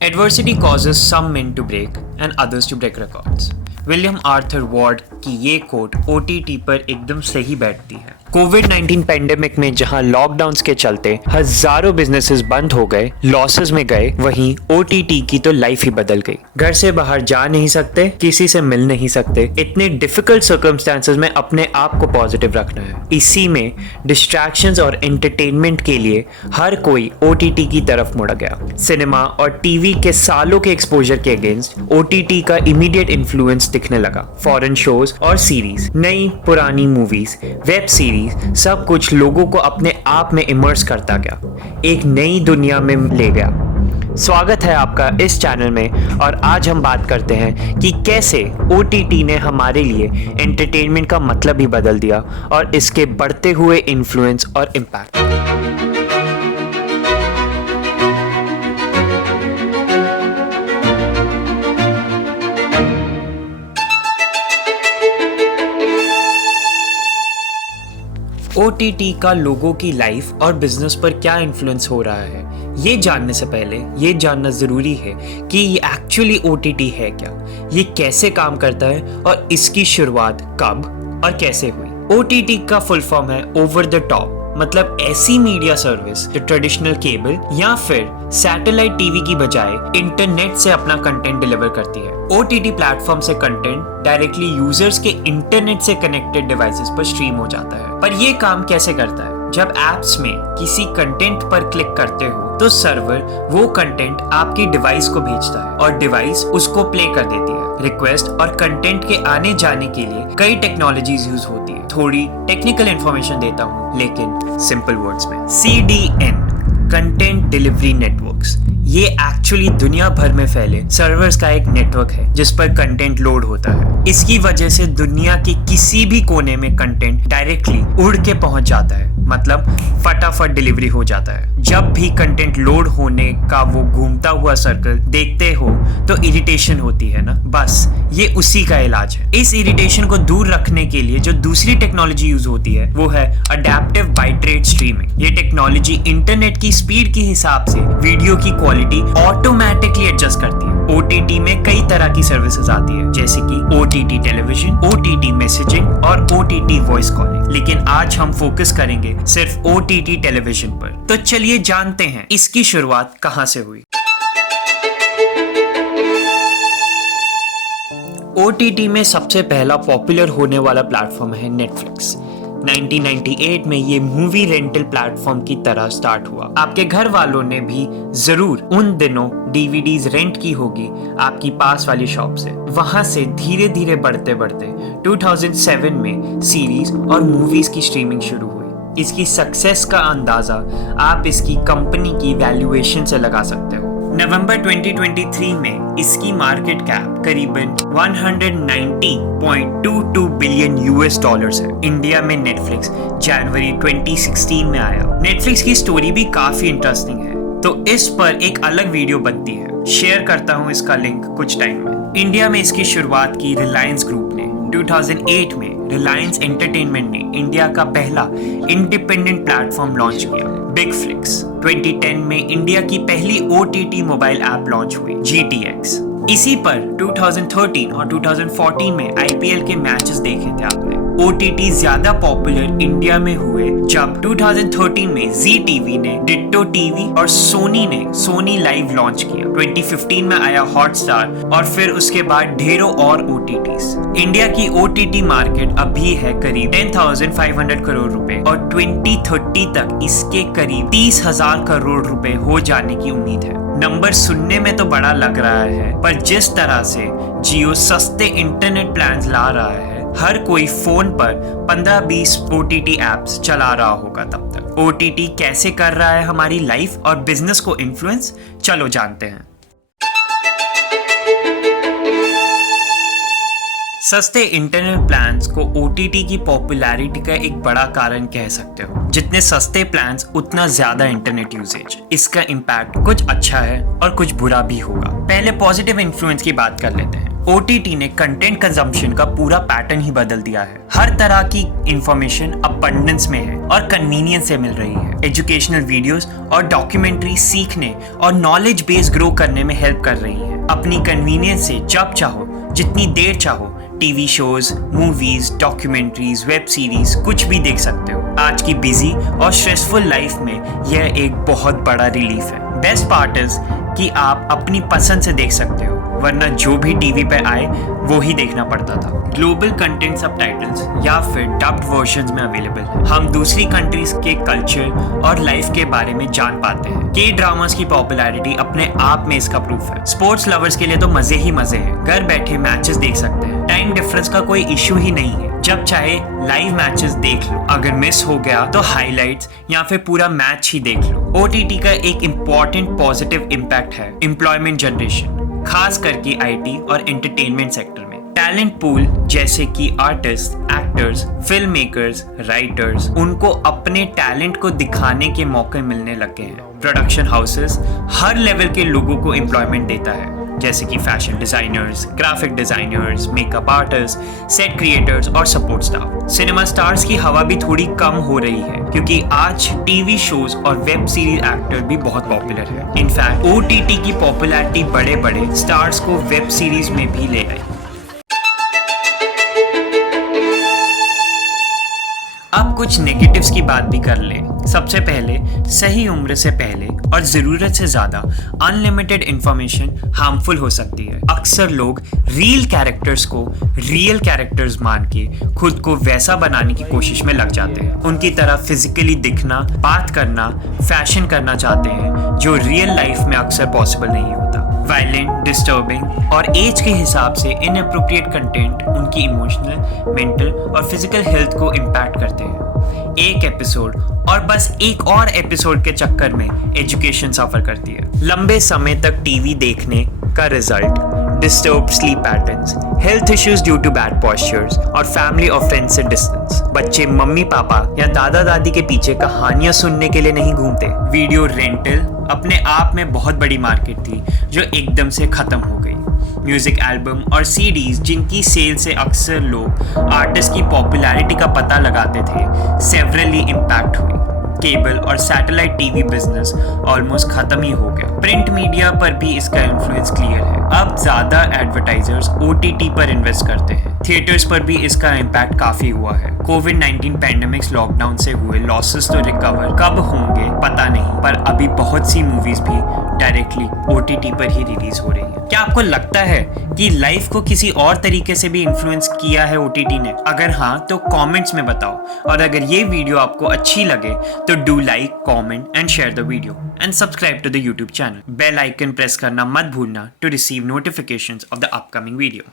Adversity causes some men to break and others to break records. William Arthur Ward की ये coat OTT पर एकदम सही बैठती है। कोविड-19 पेंडेमिक में जहां लॉकडाउन्स के चलते हजारों बिजनेसेस बंद हो गए, लॉसेस में गए, वहीं OTT की तो लाइफ ही बदल गई। घर से बाहर जा नहीं सकते, किसी से मिल नहीं सकते, इतने डिफिकल्ट सर्कमस्टेंसेस में अपने आप को पॉजिटिव रखना है। इसी में डिस्ट्रैक्शंस और एंटरटेनमेंट के लिए हर कोई OTT की तरफ मुड़ गया। सिनेमा और टीवी के सालों के एक्सपोजर के अगेंस्ट OTT का इमीडिएट इन्फ्लुएंस दिखने लगा। फॉरेन शोज और सीरीज, नई पुरानी मूवीज, वेब सीरीज, सब कुछ लोगों को अपने आप में इमर्स करता गया, एक नई दुनिया में ले गया। स्वागत है आपका इस चैनल में और आज हम बात करते हैं कि कैसे OTT ने हमारे लिए एंटरटेनमेंट का मतलब ही बदल दिया और इसके बढ़ते हुए इन्फ्लुएंस और इम्पैक्ट। OTT का लोगों की लाइफ और बिजनेस पर क्या इन्फ्लुएंस हो रहा है, ये जानने से पहले ये जानना जरूरी है कि ये एक्चुअली OTT है क्या, ये कैसे काम करता है और इसकी शुरुआत कब और कैसे हुई। OTT का फुल फॉर्म है ओवर द टॉप, मतलब ऐसी मीडिया सर्विस जो ट्रेडिशनल केबल या फिर सैटेलाइट टीवी की बजाय इंटरनेट से अपना कंटेंट डिलीवर करती है। OTT प्लेटफॉर्म से कंटेंट डायरेक्टली यूजर्स के इंटरनेट से कनेक्टेड डिवाइसेस पर स्ट्रीम हो जाता है। पर ये काम कैसे करता है? जब एप्स में किसी कंटेंट पर क्लिक करते हो तो सर्वर वो कंटेंट आपकी डिवाइस को भेजता है और डिवाइस उसको प्ले कर देती है। रिक्वेस्ट और कंटेंट के आने जाने के लिए कई टेक्नोलॉजीज यूज होती है। थोड़ी टेक्निकल इंफॉर्मेशन देता हूँ लेकिन सिंपल वर्ड्स में। CDN कंटेंट डिलीवरी नेटवर्क्स, ये एक्चुअली दुनिया भर में फैले सर्वर्स का एक नेटवर्क है जिस पर कंटेंट लोड होता है। इसकी वजह से दुनिया के किसी भी कोने में कंटेंट डायरेक्टली उड़ के पहुंच जाता है, मतलब फटाफट डिलीवरी हो जाता है। जब भी कंटेंट लोड होने का वो घूमता हुआ सर्कल देखते हो तो इरिटेशन होती है ना, बस ये उसी का इलाज है। इस इरिटेशन को दूर रखने के लिए जो दूसरी टेक्नोलॉजी यूज होती है वो है अडैप्टिव बाइट रेट स्ट्रीमिंग। ये टेक्नोलॉजी इंटरनेट की स्पीड के हिसाब से वीडियो की क्वालिटी ऑटोमेटिकली एडजस्ट करती है। OTT में कई तरह की सर्विसेज आती है जैसे कि OTT टेलीविजन, OTT मैसेजिंग और OTT वॉइस कॉलिंग, लेकिन आज हम फोकस करेंगे सिर्फ OTT टेलीविजन पर। तो चलिए जानते हैं इसकी शुरुआत कहां से हुई। OTT में सबसे पहला पॉपुलर होने वाला प्लेटफॉर्म है नेटफ्लिक्स। 1998 में ये मूवी रेंटल प्लेटफॉर्म की तरह स्टार्ट हुआ। आपके घर वालों ने भी जरूर उन दिनों DVDs रेंट की होगी आपकी पास वाली शॉप से। वहां से धीरे धीरे बढ़ते बढ़ते 2007 में सीरीज और मूवीज की स्ट्रीमिंग शुरू हुई। इसकी सक्सेस का अंदाजा आप इसकी कंपनी की वैल्यूएशन से लगा सकते हो। नवंबर 2023 में इसकी मार्केट कैप करीबन 190.22 बिलियन US डॉलर्स है। इंडिया में नेटफ्लिक्स जनवरी 2016 में आया। नेटफ्लिक्स की स्टोरी भी काफी इंटरेस्टिंग है, तो इस पर एक अलग वीडियो बनती है, शेयर करता हूँ इसका लिंक कुछ टाइम में। इंडिया में इसकी शुरुआत की रिलायंस ग्रुप ने। 2008 में रिलायंस एंटरटेनमेंट ने इंडिया का पहला इंडिपेंडेंट प्लेटफॉर्म लॉन्च किया, बिग फ्लिक्स। 2010 में इंडिया की पहली OTT मोबाइल ऐप लॉन्च हुई, GTX। इसी पर 2013 और 2014 में IPL के मैचेस देखे थे आपने। OTT ज्यादा पॉपुलर इंडिया में हुए जब 2013 में Zee TV ने डिट्टो टीवी और सोनी ने सोनी लाइव लॉन्च किया। 2015 में आया हॉटस्टार और फिर उसके बाद ढेरों और OTTs। इंडिया की OTT मार्केट अभी है करीब 10,500 करोड़ रुपए और 2030 तक इसके करीब 30,000 करोड़ रुपए हो जाने की उम्मीद है। नंबर सुनने में तो बड़ा लग रहा है, पर जिस तरह से जियो सस्ते इंटरनेट प्लान्स ला रहा है, हर कोई फोन पर 15-20 OTT एप्स चला रहा होगा तब तक। OTT कैसे कर रहा है हमारी लाइफ और बिजनेस को इन्फ्लुएंस, चलो जानते हैं। सस्ते इंटरनेट प्लान्स को OTT की पॉपुलैरिटी का एक बड़ा कारण कह सकते हो। जितने सस्ते प्लान्स उतना ज्यादा इंटरनेट यूसेज। इसका इम्पैक्ट कुछ अच्छा है और कुछ बुरा भी होगा। पहले पॉजिटिव इन्फ्लुएंस की बात कर लेते हैं। OTT ने कंटेंट कंजम्पशन का पूरा पैटर्न ही बदल दिया है। हर तरह की इंफॉर्मेशन अबंडेंस में है और कन्वीनियंस से मिल रही है। एजुकेशनल वीडियोस और डॉक्यूमेंट्री सीखने और नॉलेज बेस ग्रो करने में हेल्प कर रही है। अपनी कन्वीनियंस से जब चाहो, जितनी देर चाहो, TV shows, movies, documentaries, web series कुछ भी देख सकते हो। आज की बिजी और स्ट्रेसफुल लाइफ में यह एक बहुत बड़ा रिलीफ है। बेस्ट पार्ट इज कि आप अपनी पसंद से देख सकते हो, वरना जो भी टीवी पे आए वो ही देखना पड़ता था। ग्लोबल कंटेंट सबटाइटल्स या फिर डब्ड वर्जन्स में अवेलेबल है। हम दूसरी कंट्रीज के कल्चर और लाइफ के बारे में जान पाते हैं। के ड्रामास की पॉपुलैरिटी अपने आप में इसका प्रूफ है। स्पोर्ट्स लवर्स के लिए तो मजे ही मजे हैं। घर बैठे मैचेस देख सकते हैं। टाइम डिफरेंस का कोई इश्यू ही नहीं है। जब चाहे लाइव मैचेस देख लो। अगर मिस हो गया तो हाइलाइट्स या फिर पूरा मैच ही देख लो। OTT का एक इम्पॉर्टेंट पॉजिटिव इम्पैक्ट है एम्प्लॉयमेंट जनरेशन, खास करके IT और एंटरटेनमेंट सेक्टर में। टैलेंट पूल जैसे कि artist, actors, film makers, writers, उनको अपने टैलेंट को दिखाने के मौके मिलने लगे हैं। प्रोडक्शन हाउसेस हर लेवल के लोगों को एम्प्लॉयमेंट देता है, जैसे कि fashion designers, graphic designers, makeup artist, set creators और सपोर्ट स्टाफ। सिनेमा स्टार्स की हवा भी थोड़ी कम हो रही है, क्योंकि आज टीवी शोज और वेब सीरीज एक्टर भी बहुत पॉपुलर है। इनफैक्ट OTT की पॉपुलैरिटी बड़े बड़े स्टार्स को वेब सीरीज में भी ले आई। अब कुछ नेगेटिव्स की बात भी कर लें। सबसे पहले, सही उम्र से पहले और ज़रूरत से ज़्यादा अनलिमिटेड इंफॉर्मेशन हार्मफुल हो सकती है। अक्सर लोग रियल कैरेक्टर्स को रियल कैरेक्टर्स मान के खुद को वैसा बनाने की कोशिश में लग जाते हैं। उनकी तरह फिजिकली दिखना, बात करना, फैशन करना चाहते हैं, जो रियल लाइफ में अक्सर पॉसिबल नहीं होता। वायलेंट, डिस्टर्बिंग और एज के हिसाब से इनअप्रोप्रिएट कंटेंट उनकी इमोशनल, मेंटल और फिजिकल हेल्थ को इम्पैक्ट करते हैं। एक एपिसोड और बस एक और एपिसोड के चक्कर में एजुकेशन सफर करती है। लंबे समय तक टीवी देखने का result disturb sleep patterns, health issues due to bad postures और फैमिली और फ्रेंड्स से डिस्टेंस। बच्चे मम्मी पापा या दादा दादी के पीछे कहानियां सुनने के लिए नहीं घूमते। वीडियो रेंटल अपने आप में बहुत बड़ी मार्केट थी जो एकदम से खत्म हो गई। म्यूजिक एल्बम और CDs जिनकी सेल से अक्सर लोग आर्टिस्ट की पॉपुलैरिटी का पता लगाते थे, सेवरली इम्पैक्ट हुई। केबल और सैटेलाइट टीवी बिजनेस ऑलमोस्ट खत्म ही हो गया। प्रिंट मीडिया पर भी इसका इन्फ्लुएंस क्लियर है। अब ज्यादा एडवर्टाइजर्स OTT पर इन्वेस्ट करते हैं। थिएटर्स पर भी इसका इम्पैक्ट काफी हुआ है। कोविड-19 पैंडेमिक्स लॉकडाउन से हुए लॉसेस तो रिकवर कब होंगे पता नहीं, पर अभी बहुत सी मूवीज भी डायरेक्टली OTT पर ही रिलीज हो रही है। क्या आपको लगता है कि लाइफ को किसी और तरीके से भी इन्फ्लुएंस किया है OTT ने? अगर हाँ तो कमेंट्स में बताओ, और अगर ये वीडियो आपको अच्छी लगे तो do like, comment and share the video and subscribe to the YouTube channel. Bell icon press करना मत भूलना to receive notifications of the upcoming video.